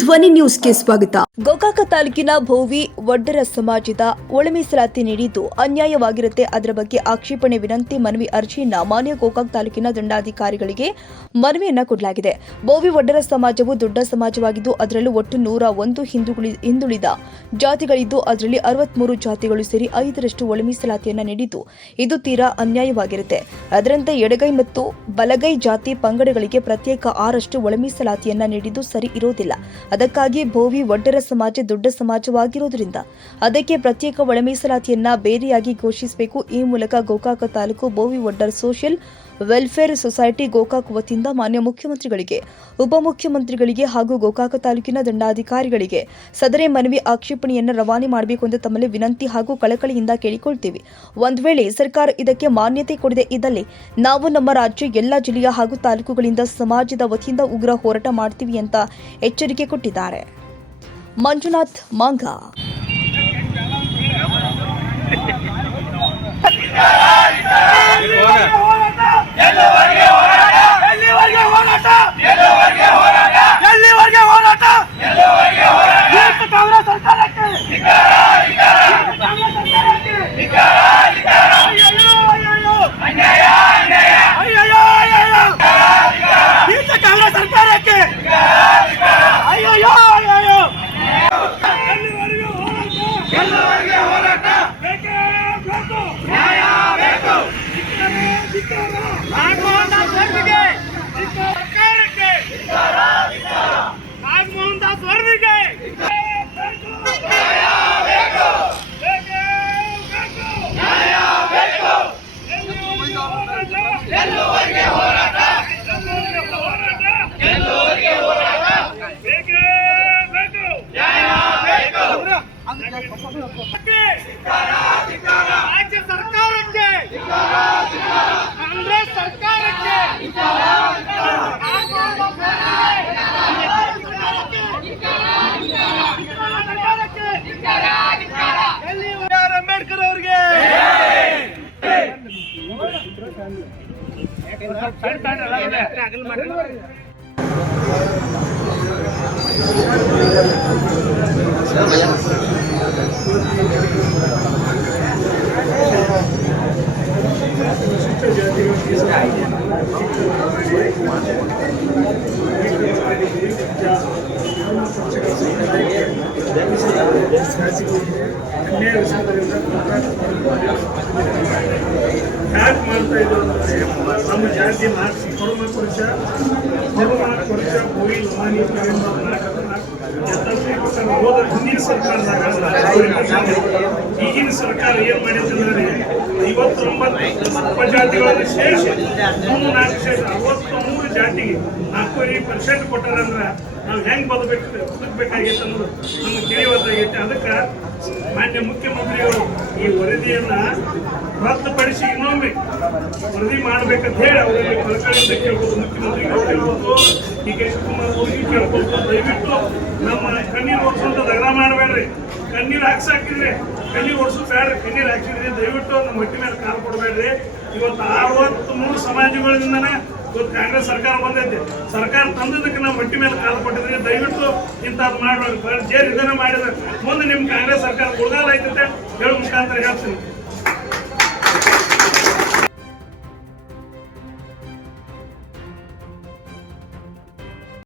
ಧ್ವನಿ ನ್ಯೂಸ್ಗೆ ಸ್ವಾಗತ. ಗೋಕಾಕ ತಾಲೂಕಿನ ಭೋವಿ ವಡ್ಡರ ಸಮಾಜದ ಒಳ ಮೀಸಲಾತಿ ನೀಡಿದ್ದು ಅನ್ಯಾಯವಾಗಿರುತ್ತೆ. ಅದರ ಬಗ್ಗೆ ಆಕ್ಷೇಪಣೆ, ವಿನಂತಿ, ಮನವಿ ಅರ್ಜಿಯನ್ನ ಮಾನ್ಯ ಗೋಕಾಕ್ ತಾಲೂಕಿನ ದಂಡಾಧಿಕಾರಿಗಳಿಗೆ ಮನವಿಯನ್ನ ಕೊಡಲಾಗಿದೆ. ಭೋವಿ ವಡ್ಡರ ಸಮಾಜವು ದೊಡ್ಡ ಸಮಾಜವಾಗಿದ್ದು, ಅದರಲ್ಲೂ ಒಟ್ಟು ನೂರ ಒಂದು ಹಿಂದುಳಿ ಹಿಂದುಳಿದ ಜಾತಿಗಳಿದ್ದು, ಅದರಲ್ಲಿ ಅರವತ್ಮೂರು ಜಾತಿಗಳು ಸೇರಿ ಐದರಷ್ಟು ಒಳ ಮೀಸಲಾತಿಯನ್ನ ನೀಡಿದ್ದು ಇದು ತೀರಾ ಅನ್ಯಾಯವಾಗಿರುತ್ತೆ. ಅದರಂತೆ ಎಡಗೈ ಮತ್ತು ಬಲಗೈ ಜಾತಿ ಪಂಗಡಗಳಿಗೆ ಪ್ರತ್ಯೇಕ ಆರಷ್ಟು ಒಳ ಮೀಸಲಾತಿಯನ್ನ ನೀಡಿದ್ದು ಸರಿ ಇರೋದಿಲ್ಲ. ಅದಕ್ಕಾಗಿ ಭೋವಿ ಒಡ್ಡರ ಸಮಾಜ ದೊಡ್ಡ ಸಮಾಜವಾಗಿರುವುದರಿಂದ ಅದಕ್ಕೆ ಪ್ರತ್ಯೇಕ ಒಳಮೀಸಲಾತಿಯನ್ನ ಬೇರೆಯಾಗಿ ಘೋಷಿಸಬೇಕು. ಈ ಮೂಲಕ Gokak taluk Bhovi Oddar social welfare society Gokak ವತಿಯಿಂದ ಮಾನ್ಯ ಮುಖ್ಯಮಂತ್ರಿಗಳಿಗೆ ಉಪಮುಖ್ಯಮಂತ್ರಿಗಳಿಗೆ ಹಾಗೂ ಗೋಕಾಕ ತಾಲೂಕಿನ ದಂಡಾಧಿಕಾರಿಗಳಿಗೆ ಸದರಿ ಮನವಿ ಆಕ್ಷೇಪಣೆಯನ್ನು ರವಾನೆ ಮಾಡಬೇಕು ಎಂದು ತಮ್ಮಲ್ಲಿ ವಿನಂತಿ ಹಾಗೂ ಕಳಕಳಿಯಿಂದ ಕೇಳಿಕೊಳ್ತೀವಿ ಒಂದು ವೇಳೆ ಸರ್ಕಾರ ಇದಕ್ಕೆ ಮಾನ್ಯತೆ ಕೊಡದೆ ಇದ್ದಲ್ಲಿ ನಾವು ನಮ್ಮ ರಾಜ್ಯ ಎಲ್ಲ ಜಿಲ್ಲೆಯ ಹಾಗೂ ತಾಲೂಕುಗಳಿಂದ ಸಮಾಜದ ವತಿಯಿಂದ ಉಗ್ರ ಹೋರಾಟ ಮಾಡ್ತೀವಿ ಅಂತ ಎಚ್ಚರಿಕೆ ಕೊಟ್ಟಿದ್ದಾರೆ ಮಂಜುನಾಥ್ ಮಾಂಗ ರಾಜ್ಯ ಸರ್ಕಾರಕ್ಕೆ ಕಾಂಗ್ರೆಸ್ ಸರ್ಕಾರಕ್ಕೆ ಆರ್ ಅಂಬೇಡ್ಕರ್ ಅವರಿಗೆ ಯಾಕೆ ಮಾಡ್ತಾ ಇದ್ರು ಅಂದ್ರೆ ನಮ್ಮ ಜಾತಿ ಮಾರ್ಕ್ಸಿ ಕೊಡುವ ಪುರುಷ ಹೋದ ಹಿಂದಿನ ಸರ್ಕಾರದಾಗ ಈಗಿನ ಸರ್ಕಾರ ಏನ್ ಮಾಡಿದ್ರೆ ಐವತ್ತೊಂಬತ್ತು ಉಪಜಾತಿಗಳನ್ನು ಸೇರಿಸಿ ಮೂರು ನಾಲ್ಕು ಸೇರಿಸಿ ಅರವತ್ಮೂರು ಜಾತಿಗೆ ನಾಲ್ಕೂವರೆ ಪರ್ಸೆಂಟ್ ಕೊಟ್ಟಾರಂದ್ರ ನಾವು ಹೆಂಗ್ ಬದಬೇಕು ಬದುಕಬೇಕಾಗಿತ್ತು ಅನ್ನೋದು ನಮ್ಗೆ ತಿಳಿಯುವಂತಾಗೈತೆ ಅದಕ್ಕೆ ಮಾನ್ಯ ಮುಖ್ಯಮಂತ್ರಿಗಳು ಈ ವರದಿಯನ್ನ ರದ್ದುಪಡಿಸಿ ಇನ್ನೊಮ್ಮೆ ವರದಿ ಮಾಡ್ಬೇಕಂತ ಹೇಳಿ ಅವರಲ್ಲಿ ಕಳಕಳಿಯಿಂದ ಕೇಳ್ಬೋದು ಮುಖ್ಯಮಂತ್ರಿಗಳು. ಕೇಳ್ಬೋದು ಕೆ ಶಿವಕುಮಾರ್ ಅವ್ರಿಗೆ ಕೇಳ್ಬೋದು ದಯವಿಟ್ಟು ನಮ್ಮ ಕಣ್ಣೀರು ಒರೆಸುವಂತ ದಗದ ಮಾಡಬೇಡ್ರಿ. ಕಣ್ಣೀರು ಹಾಕ್ಸಾಕಿದ್ರಿ ಕಣ್ಣೀರು ಒರೆಸು ಬೇಡ್ರಿ ಕಣ್ಣೀರು ಹಾಕಿದ್ರಿ ದಯವಿಟ್ಟು ನಮ್ಮ ಮಟ್ಟಿ ಮೇಲೆ ಕಾಲು ಕೊಡಬೇಡ್ರಿ. ಇವತ್ತು ಅರವತ್ತ್ ಮೂರು ಸಮಾಜಗಳಿಂದನೇ ಇವತ್ತು ಕಾಂಗ್ರೆಸ್ ಸರ್ಕಾರ ಬಂದೈತಿ. ಸರ್ಕಾರ ತಂದದಕ್ಕೆ ನಾವು ಮಟ್ಟಿ ಮೇಲೆ ಕಾಲು ಕೊಟ್ಟಿದ್ರೆ ದಯವಿಟ್ಟು ಇಂಥದ್ದು ಮಾಡಬೇಕು ಜೇರು ಇದನ್ನ ಮಾಡಿದ್ರೆ. ಮುಂದೆ ನಿಮ್ಮ ಕಾಂಗ್ರೆಸ್ ಸರ್ಕಾರ ಉಳಿದಾಲ ಐತಂತೆ. ಹೇಳೋ ಮುಖಾಂತರ ಹೇಳ್ತೀನಿ.